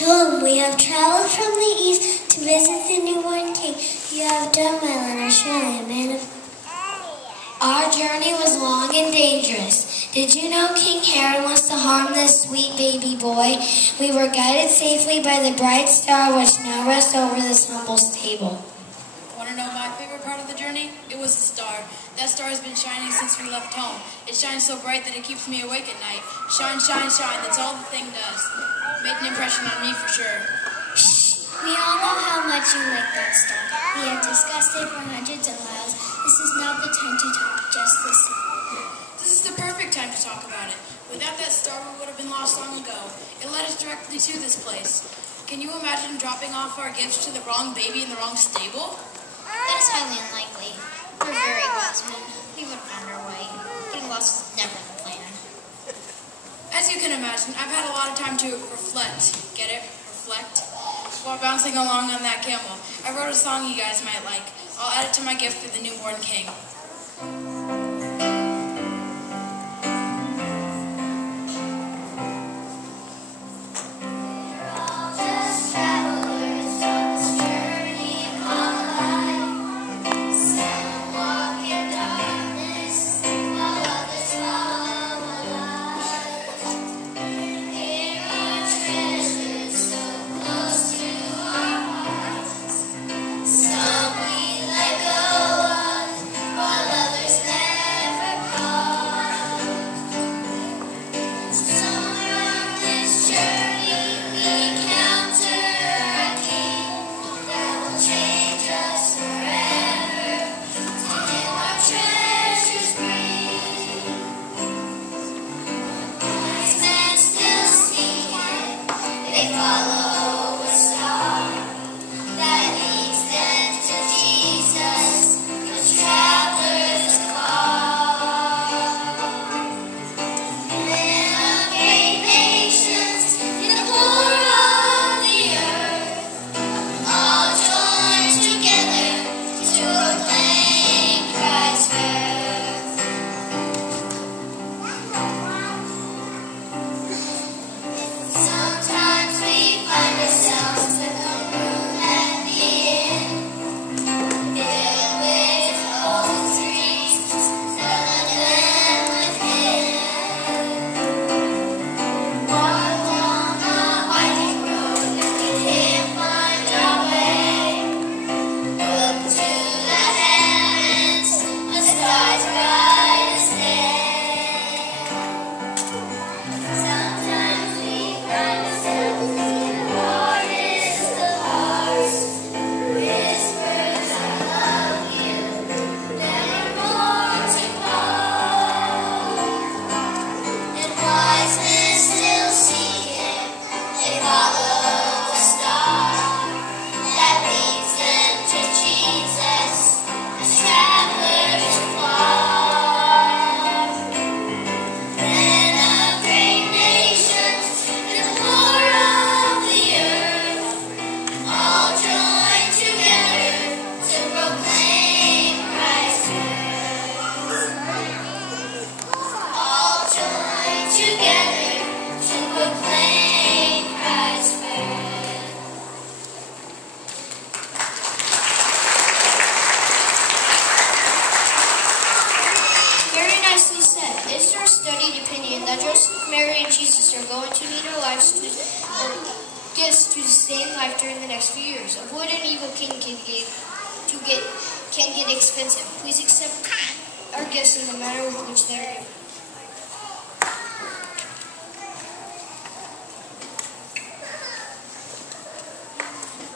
Shalom, we have traveled from the east to visit the newborn king. You have done well and are surely a man of... Our journey was long and dangerous. Did you know King Herod wants to harm this sweet baby boy? We were guided safely by the bright star which now rests over this humble stable. Want to know my favorite part of the journey? It was the star. That star has been shining since we left home. It shines so bright that it keeps me awake at night. Shine, shine, shine. That's all the thing does. Made an impression on me for sure. Shh! We all know how much you like that star. We have discussed it for hundreds of miles. This is not the time to talk, just listen. This is the perfect time to talk about it. Without that star, we would have been lost long ago. It led us directly to this place. Can you imagine dropping off our gifts to the wrong baby in the wrong stable? That is highly unlikely. We're very wise men. We would find our way. Getting lost is never the plan. As you can imagine, I've had a lot of time to reflect. Get it? Reflect? While bouncing along on that camel. I wrote a song you guys might like. I'll add it to my gift for the newborn king. Mary and Jesus are going to need our lives to, or gifts to sustain life during the next few years. A wood and evil king can get expensive. Please accept our gifts in the manner with which they are given.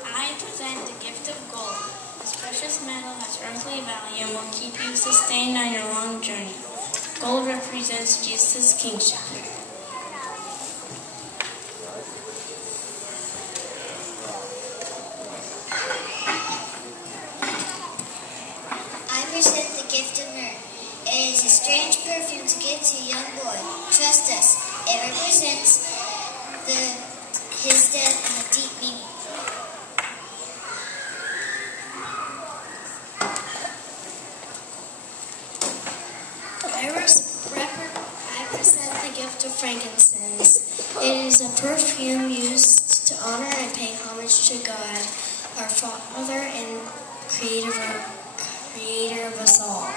I present the gift of gold. This precious metal has earthly value and will keep you sustained on your long journey. Gold represents Jesus' kingship. I present the gift of myrrh. It is a strange perfume to give to a young boy. Trust us, it represents his death and a deep meaning. I present the gift of frankincense. It is a perfume used to to honor and pay homage to God, our Father and Creator of us all.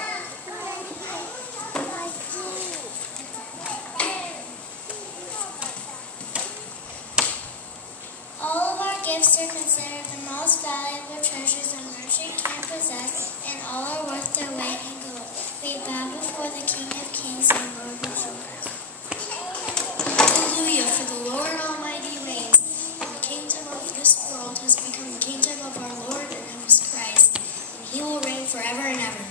All of our gifts are considered the most valuable treasures a merchant can possess, and all are worth their weight in gold. We bow before the King of Kings and Lord of Lords. Hallelujah, for the Lord Almighty reigns, and the kingdom of this world has become the kingdom of our Lord and of his Christ, and he will reign forever and ever.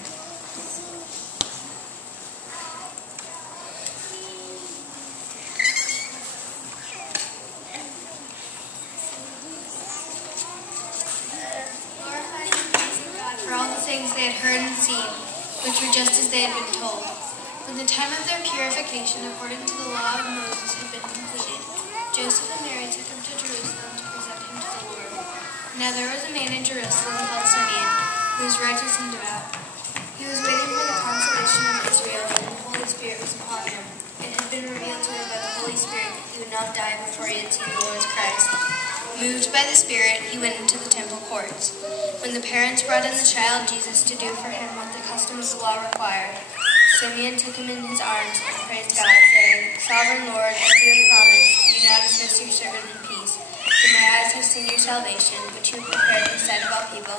For all the things they had heard and seen, which were just as they had been told. When the time of their purification according to the law of Moses had been completed, Joseph and Mary took him to Jerusalem to present him to the Lord. Now there was a man in Jerusalem called Simeon, who was righteous and devout. He was waiting for the consolation of Israel, and the Holy Spirit was upon him. It had been revealed to him by the Holy Spirit that he would not die before he had seen the Lord's Christ. Moved by the Spirit, he went into the temple courts. When the parents brought in the child Jesus to do for him what the custom of the law required, Simeon took him in his arms and praised God, saying, Sovereign Lord, as you have promised, you now dismiss your servant in peace. For my eyes have seen your salvation, which you have prepared in the sight of all people,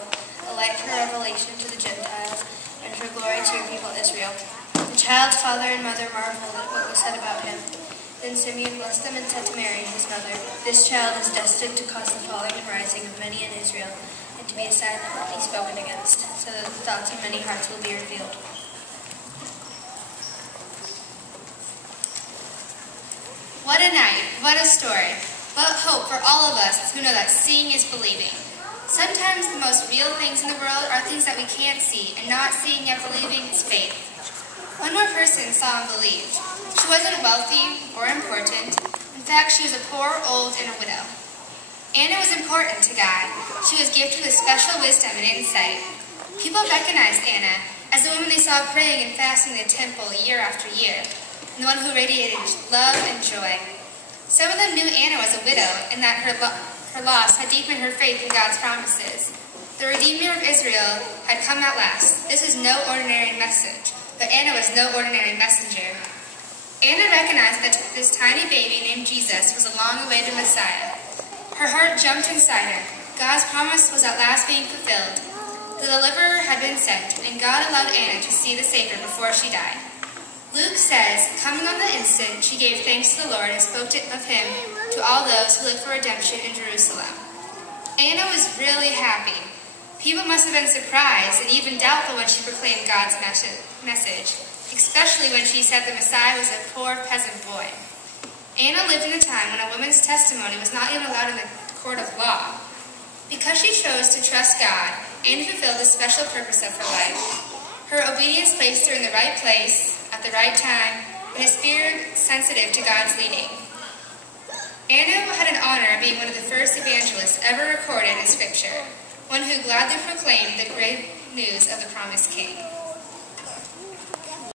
a light for revelation to the Gentiles, and for glory to your people Israel. The child's father and mother marveled at what was said about him. Then Simeon blessed them and said to Mary, his mother, This child is destined to cause the falling and rising of many in Israel, and to be a sign that will be spoken against, so that the thoughts of many hearts will be revealed. What a night, what a story, what hope for all of us who know that seeing is believing. Sometimes the most real things in the world are things that we can't see, and not seeing yet believing is faith. One more person saw and believed. She wasn't wealthy or important. In fact, she was a poor, old, and a widow. Anna was important to God. She was gifted with special wisdom and insight. People recognized Anna as the woman they saw praying and fasting in the temple year after year, and the one who radiated love and joy. Some of them knew Anna was a widow and that her loss had deepened her faith in God's promises. The Redeemer of Israel had come at last. This is no ordinary message, but Anna was no ordinary messenger. Anna recognized that this tiny baby named Jesus was a long-awaited Messiah. Her heart jumped inside her. God's promise was at last being fulfilled. The deliverer had been sent, and God allowed Anna to see the Savior before she died. Luke says, coming on the instant, she gave thanks to the Lord and spoke of him to all those who lived for redemption in Jerusalem. Anna was really happy. People must have been surprised and even doubtful when she proclaimed God's message, especially when she said the Messiah was a poor peasant boy. Anna lived in a time when a woman's testimony was not even allowed in the court of law. Because she chose to trust God and fulfill the special purpose of her life, her obedience placed her in the right place, at the right time, in a spirit sensitive to God's leading. Anna had an honor of being one of the first evangelists ever recorded in Scripture, one who gladly proclaimed the great news of the promised King.